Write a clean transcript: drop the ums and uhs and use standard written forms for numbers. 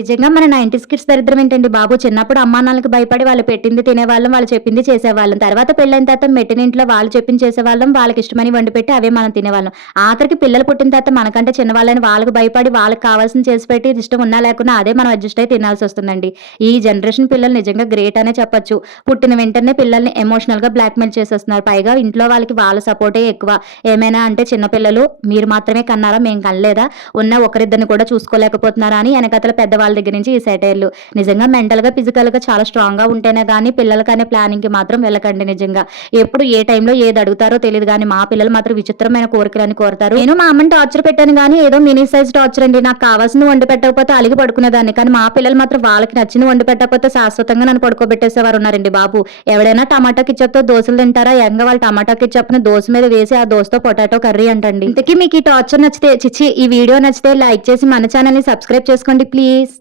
నిజంగా మన 90స్ కిడ్స్ దరిద్రం ఏంటండి బాబు! చిన్నప్పుడు అమ్మానాన్నలకి భయపడి వాళ్ళు పెట్టింది తినేవాళ్ళం, వాళ్ళు చెప్పింది చేసేవాళ్ళం. తర్వాత పెళ్ళైన తర్వాత మెట్టినింట్లో వాళ్ళు చెప్పింది చేసేవాళ్ళం, వాళ్ళకిష్టమైనవి వండిపెట్టి అవే మనం తినేవాళ్ళం. ఆఖరికి పిల్లలు పుట్టిన తర్వాత మనకంటే చిన్నవాళ్ళని వాళ్ళకి భయపడి వాళ్ళకి కావాల్సింది చేసి పెట్టి ఇష్టం ఉన్నా లేకున్నా అదే మనం అడ్జస్ట్ అయ్యి తినాల్సొస్తుందండి. ఈ జనరేషన్ పిల్లలు నిజంగా గ్రేట్ అనే చెప్పొచ్చు. పుట్టిన వెంటనే పిల్లల్ని ఎమోషనల్‌గా బ్లాక్‌మెయిల్ చేసేస్తున్నారు. పైగా ఇంట్లో వాళ్ళకి వాళ్ళ సపోర్టే ఎక్కువ. ఏమైనా అంటే చిన్న పిల్లలు మీరు మాత్రమే కన్నారా? మేము కనలేదా? ఉన్న ఒకరిద్దరిని కూడా చూసుకోలేకపోతున్నారా? అని ఎనకాతల పెద్దవాళ్ళ దగ్గర నుంచి ఈ సెటైర్‌లు. నిజంగా మెంటల్‌గా, ఫిజికల్‌గా చాలా స్ట్రాంగ్‌గా ఉంటేనే గాని పిల్లలకనే ప్లానింగ్‌కి మాత్రం వెళ్ళకండి నిజంగా. ఎప్పుడు ఏ టైంలో ఏది అడుగుతారో తెలీదు గానీ మా పిల్లలు మాత్రం విచిత్రమైన కోరికలని కోరతారు. నేను మా అమ్మని టార్చర్ పెట్టాను గానీ ఏదో మినీ సైజ్ టార్చర్ అండి. నాకు కావాల్సింది వండి పెట్టకపోతే అలిగి పడుకునేదాన్ని. కానీ మా పిల్లలు మాత్రం వాళ్ళకి నచ్చింది వండి పెట్టకపోతే శాశ్వతంగా నన్ను పడుకోబెట్టేసేవారున్నారండి బాబు. ఎవడైనా టమాటా కెచప్‌తో దోసలు తింటారా? ఏకంగా వాళ్ళు టమాటా కెచప్‌ని దోస మీద వేసి ఆ దోసతో పొటాటో కర్రీ అంటండి. ఇంతకీ మీకు ఈ టార్చర్ నచ్చితే ఛీ! ఈ వీడియో నచ్చితే లైక్ చేసి మన ఛానెల్‌ని సబ్స్క్రైబ్ చేసుకోండి ప్లీజ్.